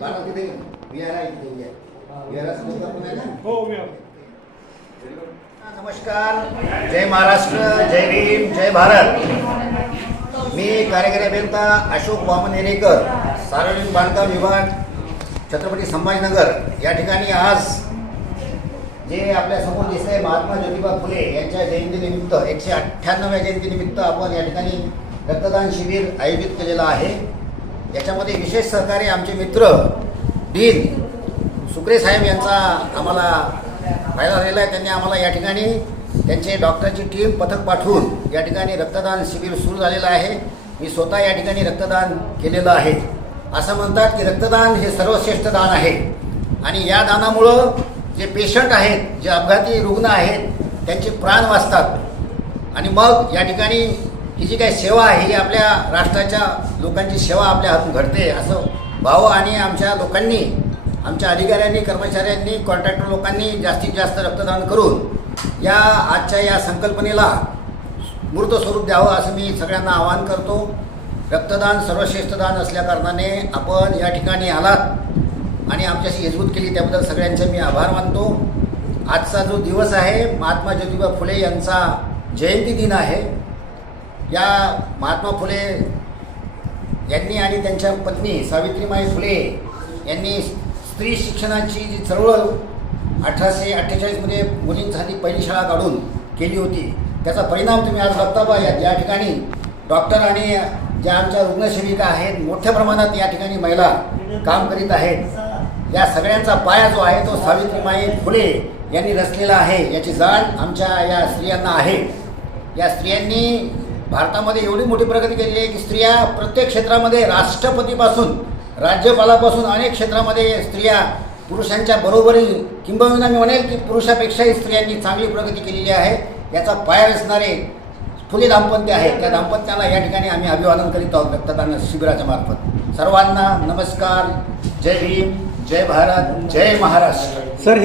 बारा तिथे विहारा इथे विहारा हो नमस्कार जय महाराष्ट्र जय भीम जय भारत मी कार्यकारी अभियंता अशोक वामन येरेकर सार्वजनिक बांधकाम विभाग छत्रपती संभाजीनगर या ठिकाणी आज जे आपल्यासमोर दिसते महात्मा ज्योतिबा फुले यांच्या जयंतीनिमित्त एकशे अठ्ठ्याण्णव्या जयंतीनिमित्त आपण या ठिकाणी रक्तदान शिबिर आयोजित केलेलं आहे. याच्यामध्ये विशेष सहकारी आमचे मित्र डीन सुक्रे साहेब यांचा आम्हाला फायदा झालेला आहे. त्यांनी आम्हाला या ठिकाणी त्यांचे डॉक्टरची टीम पथक पाठवून या ठिकाणी रक्तदान शिबिर सुरू झालेलं आहे. मी स्वतः या ठिकाणी रक्तदान केलेलं आहे. असं म्हणतात की रक्तदान हे सर्वश्रेष्ठ दान आहे. आणि या दानामुळं जे पेशंट आहेत जे अपघाती रुग्ण आहेत त्यांचे प्राण वाचतात. आणि मग या ठिकाणी ही जी काही सेवा आहे ही आपल्या राष्ट्राच्या लोकांची सेवा आपल्या हातून घडते असं भाव आणि आमच्या लोकांनी आमच्या अधिकाऱ्यांनी कर्मचाऱ्यांनी कॉन्ट्रॅक्टर लोकांनी जास्तीत जास्त रक्तदान करून या आजच्या या संकल्पनेला मूर्त स्वरूप द्यावं असं मी सगळ्यांना आवाहन करतो. रक्तदान सर्वश्रेष्ठ दान असल्याकारणाने आपण या ठिकाणी आलात आणि आमच्याशी यजबूत केली त्याबद्दल सगळ्यांचे मी आभार मानतो. आजचा जो दिवस आहे महात्मा ज्योतिबा फुले यांचा जयंती दिन आहे. या महात्मा फुले यांनी आणि त्यांच्या पत्नी सावित्रीमाई फुले यांनी स्त्री शिक्षणाची जी चळवळ अठराशे अठ्ठेचाळीसमध्ये मुलींसाठी पहिली शाळा काढून केली होती. त्याचा परिणाम तुम्ही आज बघता बा या या ठिकाणी डॉक्टर आणि ज्या आमच्या रुग्णसेविका आहेत मोठ्या प्रमाणात या ठिकाणी महिला काम करीत आहेत. या सगळ्यांचा पाया जो आहे तो सावित्रीमाई फुले यांनी रचलेला आहे. याची जाण आमच्या या स्त्रियांना आहे. या स्त्रियांनी भारतामध्ये एवढी मोठी प्रगती केलेली आहे की स्त्रिया प्रत्येक क्षेत्रामध्ये राष्ट्रपतीपासून राज्यपालापासून अनेक क्षेत्रामध्ये स्त्रिया पुरुषांच्या बरोबरी किंबहुना मी म्हणेल की पुरुषापेक्षाही स्त्रियांनी चांगली प्रगती केलेली आहे. याचा पाया रचणारे फुले दाम्पत्य आहे त्या दाम्पत्याला या ठिकाणी आम्ही अभिवादन करीत आहोत रक्तदान शिबिराच्या मार्फत. सर्वांना नमस्कार. जय भीम. जय भारत. जय महाराष्ट्र. सर हे